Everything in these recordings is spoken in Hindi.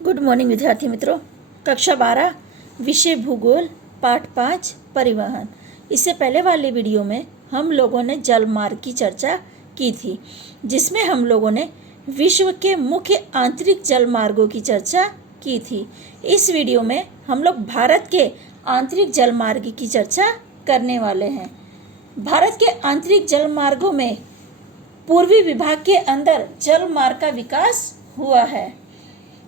गुड मॉर्निंग विद्यार्थी मित्रों। कक्षा 12 विषय भूगोल पाठ 5 परिवहन। इससे पहले वाले वीडियो में हम लोगों ने जलमार्ग की चर्चा की थी, जिसमें हम लोगों ने विश्व के मुख्य आंतरिक जलमार्गों की चर्चा की थी। इस वीडियो में हम लोग भारत के आंतरिक जलमार्ग की चर्चा करने वाले हैं। भारत के आंतरिक जलमार्गों में पूर्वी विभाग के अंदर जलमार्ग का विकास हुआ है,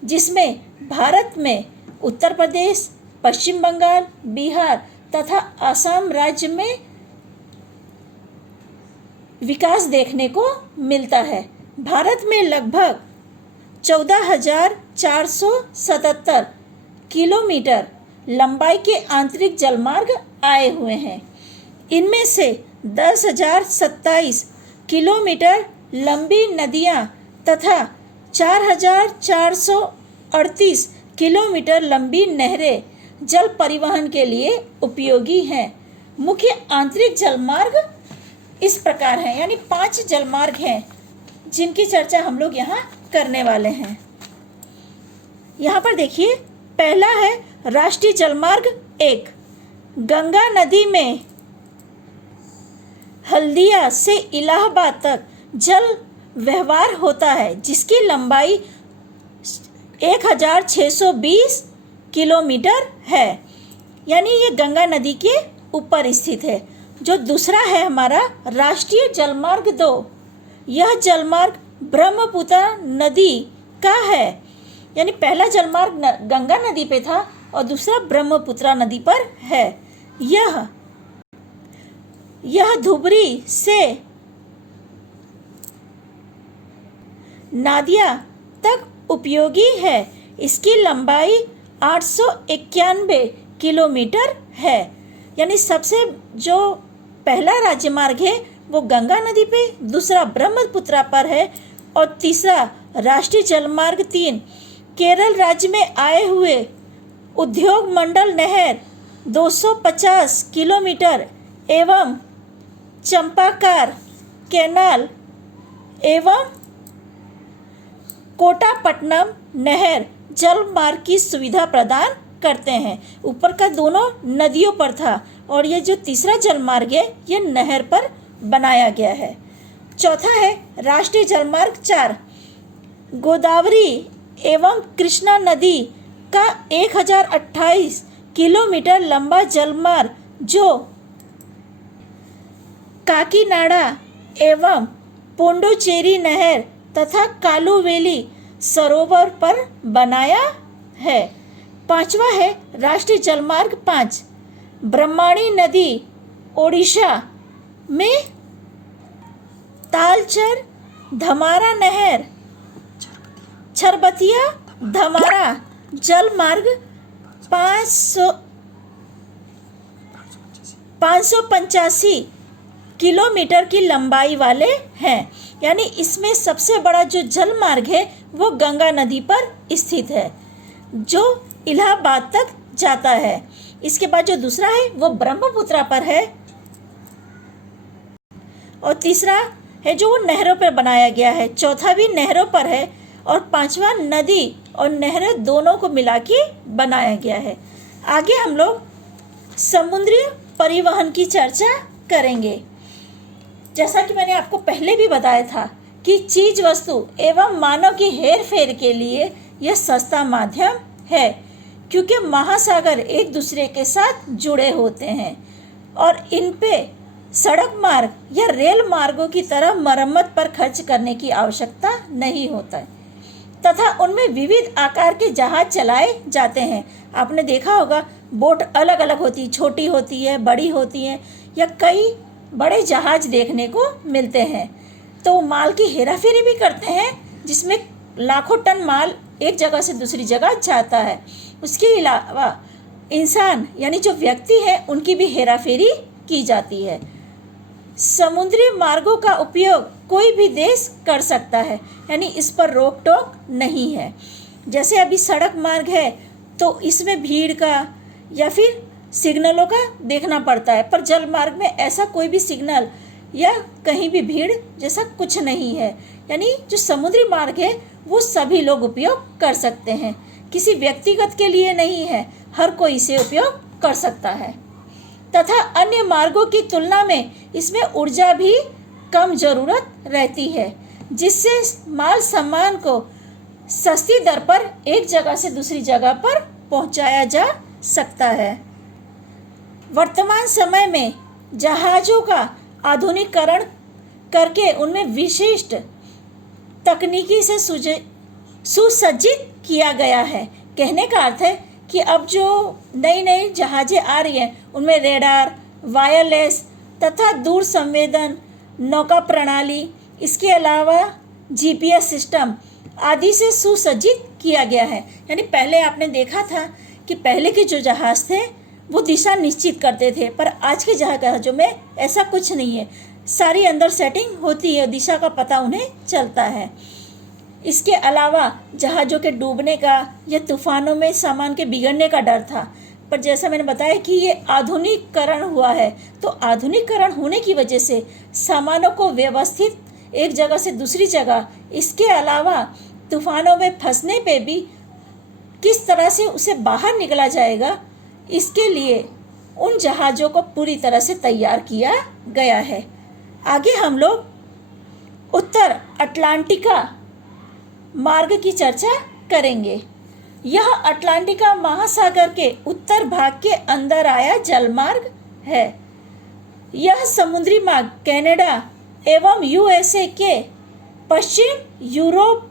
जिसमें भारत में उत्तर प्रदेश, पश्चिम बंगाल, बिहार तथा असम राज्य में विकास देखने को मिलता है। भारत में लगभग 14,477 किलोमीटर लंबाई के आंतरिक जलमार्ग आए हुए हैं। इनमें से 10,027 किलोमीटर लंबी नदियां तथा 4,438 किलोमीटर लंबी नहरें जल परिवहन के लिए उपयोगी हैं। मुख्य आंतरिक जलमार्ग इस प्रकार हैं, यानी 5 जलमार्ग हैं जिनकी चर्चा हम लोग यहाँ करने वाले हैं। यहाँ पर देखिए, पहला है राष्ट्रीय जलमार्ग 1। गंगा नदी में हल्दिया से इलाहाबाद तक जल व्यवहार होता है, जिसकी लंबाई 1,620 किलोमीटर है, यानी ये गंगा नदी के ऊपर स्थित है। जो दूसरा है हमारा राष्ट्रीय जलमार्ग 2, यह जलमार्ग ब्रह्मपुत्र नदी का है, यानी पहला जलमार्ग गंगा नदी पे था और दूसरा ब्रह्मपुत्र नदी पर है। यह धुबरी से नादिया तक उपयोगी है। इसकी लंबाई 891 किलोमीटर है, यानी सबसे जो पहला राजमार्ग है वो गंगा नदी पे, दूसरा ब्रह्मपुत्र पर है और तीसरा राष्ट्रीय जलमार्ग 3 केरल राज्य में आए हुए उद्योग मंडल नहर 250 किलोमीटर एवं चंपाकार कैनाल एवं कोटापट्टनम नहर जल मार्ग की सुविधा प्रदान करते हैं। ऊपर का दोनों नदियों पर था और ये जो तीसरा जलमार्ग है ये नहर पर बनाया गया है। चौथा है राष्ट्रीय जलमार्ग 4, गोदावरी एवं कृष्णा नदी का 1,028 किलोमीटर लंबा जलमार्ग, जो काकीनाडा एवं पोंडुचेरी नहर तथा कालुवेली सरोवर पर बनाया है। पांचवा है राष्ट्रीय जलमार्ग 5, ब्रह्मणी नदी ओडिशा में तालचर धमारा नहर छरबतिया धमारा जलमार्ग 585 किलोमीटर की लंबाई वाले हैं, यानी इसमें सबसे बड़ा जो जलमार्ग है वो गंगा नदी पर स्थित है, जो इलाहाबाद तक जाता है। इसके बाद जो दूसरा है वो ब्रह्मपुत्र पर है और तीसरा है जो वो नहरों पर बनाया गया है। चौथा भी नहरों पर है और पांचवा नदी और नहरें दोनों को मिला के बनाया गया है। आगे हम लोग समुद्री परिवहन की चर्चा करेंगे। जैसा कि मैंने आपको पहले भी बताया था कि चीज वस्तु एवं मानव की हेर फेर के लिए यह सस्ता माध्यम है, क्योंकि महासागर एक दूसरे के साथ जुड़े होते हैं और इन पे सड़क मार्ग या रेल मार्गों की तरह मरम्मत पर खर्च करने की आवश्यकता नहीं होता है, तथा उनमें विविध आकार के जहाज चलाए जाते हैं। आपने देखा होगा बोट अलग अलग होती, छोटी होती है, बड़ी होती है, या कई बड़े जहाज देखने को मिलते हैं। तो माल की हेराफेरी भी करते हैं, जिसमें लाखों टन माल एक जगह से दूसरी जगह जाता है। उसके अलावा इंसान यानी जो व्यक्ति है उनकी भी हेराफेरी की जाती है। समुद्री मार्गों का उपयोग कोई भी देश कर सकता है, यानी इस पर रोक टोक नहीं है। जैसे अभी सड़क मार्ग है तो इसमें भीड़ का या फिर सिग्नलों का देखना पड़ता है, पर जल मार्ग में ऐसा कोई भी सिग्नल या कहीं भी भीड़ जैसा कुछ नहीं है, यानी जो समुद्री मार्ग है वो सभी लोग उपयोग कर सकते हैं। किसी व्यक्तिगत के लिए नहीं है, हर कोई इसे उपयोग कर सकता है तथा अन्य मार्गों की तुलना में इसमें ऊर्जा भी कम जरूरत रहती है, जिससे माल सामान को सस्ती दर पर एक जगह से दूसरी जगह पर पहुंचाया जा सकता है। वर्तमान समय में जहाज़ों का आधुनिकीकरण करके उनमें विशिष्ट तकनीकी से सुसज्जित किया गया है। कहने का अर्थ है कि अब जो नई नई जहाज़ें आ रही हैं उनमें रेडार, वायरलेस तथा दूर संवेदन नौका प्रणाली, इसके अलावा जीपीएस सिस्टम आदि से सुसज्जित किया गया है। यानी पहले आपने देखा था कि पहले के जो जहाज़ थे वो दिशा निश्चित करते थे, पर आज के जहाज़ों में ऐसा कुछ नहीं है। सारी अंदर सेटिंग होती है, दिशा का पता उन्हें चलता है। इसके अलावा जहाज़ों के डूबने का या तूफानों में सामान के बिगड़ने का डर था, पर जैसा मैंने बताया कि ये आधुनिकीकरण हुआ है, तो आधुनिकीकरण होने की वजह से सामानों को व्यवस्थित एक जगह से दूसरी जगह, इसके अलावा तूफानों में फंसने पे भी किस तरह से उसे बाहर निकला जाएगा, इसके लिए उन जहाज़ों को पूरी तरह से तैयार किया गया है। आगे हम लोग उत्तर अटलांटिका मार्ग की चर्चा करेंगे। यह अटलांटिका महासागर के उत्तर भाग के अंदर आया जलमार्ग है। यह समुद्री मार्ग कनाडा एवं यूएसए के पश्चिम यूरोप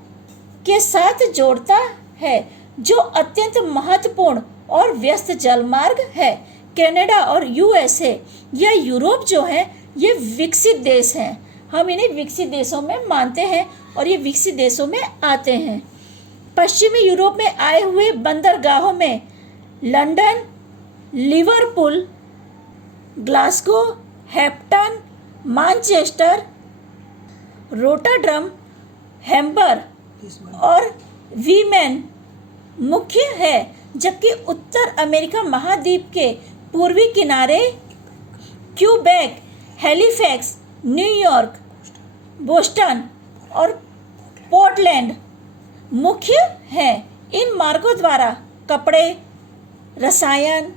के साथ जोड़ता है, जो अत्यंत महत्वपूर्ण और व्यस्त जलमार्ग है। कनाडा और यूएसए या यूरोप जो है ये विकसित देश हैं। हम इन्हें विकसित देशों में मानते हैं और ये विकसित देशों में आते हैं। पश्चिमी यूरोप में आए हुए बंदरगाहों में London, Liverpool, Glasgow, Hampton, Manchester, Rotterdam, Hamburg और वीमेन मुख्य है, जबकि उत्तर अमेरिका महाद्वीप के पूर्वी किनारे क्यूबेक, हैलिफैक्स, न्यूयॉर्क, बोस्टन और पोर्टलैंड मुख्य है। इन मार्गों द्वारा कपड़े, रसायन,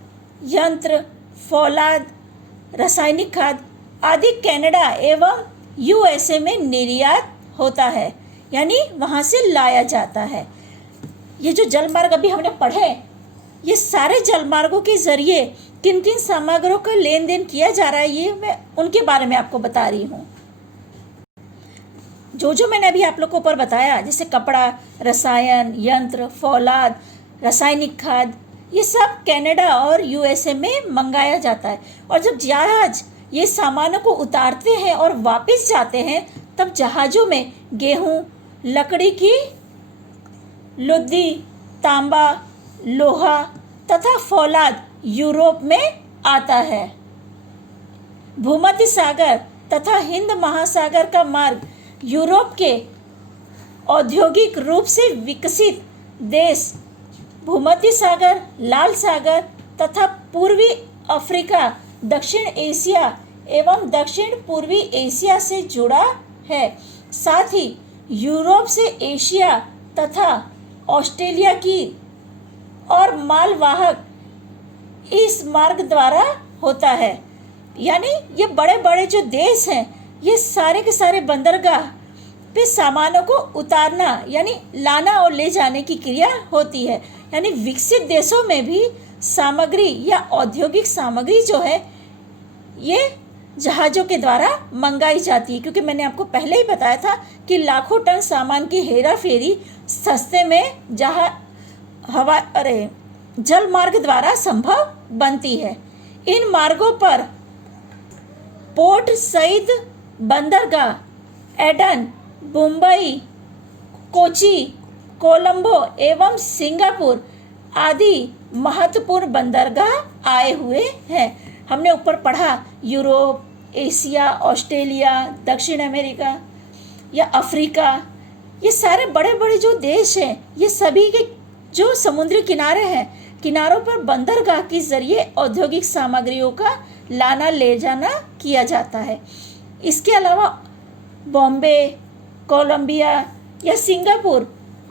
यंत्र, फौलाद, रासायनिक खाद आदि कनाडा एवं यूएसए में निर्यात होता है, यानी वहाँ से लाया जाता है। ये जो जलमार्ग अभी हमने पढ़े, ये सारे जलमार्गों के जरिए किन किन सामग्रियों का लेन देन किया जा रहा है, ये मैं उनके बारे में आपको बता रही हूँ। जो मैंने अभी आप लोग को ऊपर बताया, जैसे कपड़ा, रसायन, यंत्र, फौलाद, रासायनिक खाद, ये सब कनाडा और यूएसए में मंगाया जाता है। और जब जहाज ये सामानों को उतारते हैं और वापस जाते हैं, तब जहाज़ों में गेहूँ, लकड़ी की लुद्दी, तांबा, लोहा तथा फौलाद यूरोप में आता है। भूमध्य सागर तथा हिंद महासागर का मार्ग यूरोप के औद्योगिक रूप से विकसित देश भूमध्य सागर, लाल सागर तथा पूर्वी अफ्रीका, दक्षिण एशिया एवं दक्षिण पूर्वी एशिया से जुड़ा है। साथ ही यूरोप से एशिया तथा ऑस्ट्रेलिया की और मालवाहक इस मार्ग द्वारा होता है। यानी ये बड़े बड़े जो देश हैं, ये सारे के सारे बंदरगाह पे सामानों को उतारना यानी लाना और ले जाने की क्रिया होती है। यानी विकसित देशों में भी सामग्री या औद्योगिक सामग्री जो है ये जहाज़ों के द्वारा मंगाई जाती है, क्योंकि मैंने आपको पहले ही बताया था कि लाखों टन सामान की हेरा फेरी सस्ते में जल मार्ग द्वारा संभव बनती है। इन मार्गों पर पोर्ट सईद बंदरगाह, एडन, मुंबई, कोची, कोलंबो एवं सिंगापुर आदि महत्वपूर्ण बंदरगाह आए हुए हैं। हमने ऊपर पढ़ा यूरोप, एशिया, ऑस्ट्रेलिया, दक्षिण अमेरिका या अफ्रीका, ये सारे बड़े बड़े जो देश हैं, ये सभी के जो समुद्री किनारे हैं, किनारों पर बंदरगाह के जरिए औद्योगिक सामग्रियों का लाना ले जाना किया जाता है। इसके अलावा बॉम्बे, कोलंबिया या सिंगापुर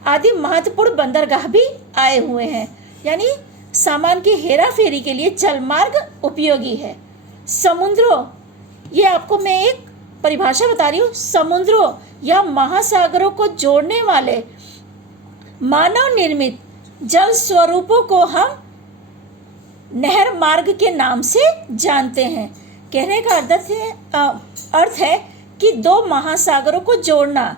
आदि महत्वपूर्ण बंदरगाह भी आए हुए हैं। यानी सामान की हेरा फेरी के लिए जल मार्ग उपयोगी है। समुद्रों, ये आपको मैं एक परिभाषा बता रही हूँ। समुद्रों या महासागरों को जोड़ने वाले मानव निर्मित जल स्वरूपों को हम नहर मार्ग के नाम से जानते हैं। कहने का अर्थ है कि दो महासागरों को जोड़ना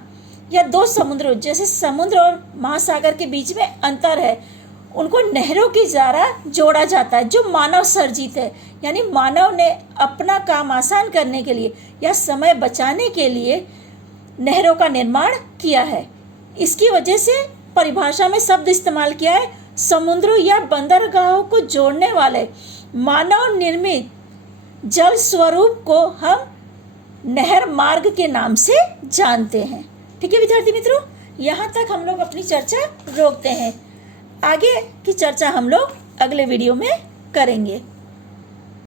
या दो समुद्रों, जैसे समुद्र और महासागर के बीच में अंतर है, उनको नहरों के द्वारा जोड़ा जाता है, जो मानव सर्जित है। यानी मानव ने अपना काम आसान करने के लिए या समय बचाने के लिए नहरों का निर्माण किया है। इसकी वजह से परिभाषा में शब्द इस्तेमाल किया है, समुद्रों या बंदरगाहों को जोड़ने वाले मानव निर्मित जल स्वरूप को हम नहर मार्ग के नाम से जानते हैं। ठीक है विद्यार्थी मित्रों, यहाँ तक हम लोग अपनी चर्चा रोकते हैं। आगे की चर्चा हम लोग अगले वीडियो में करेंगे।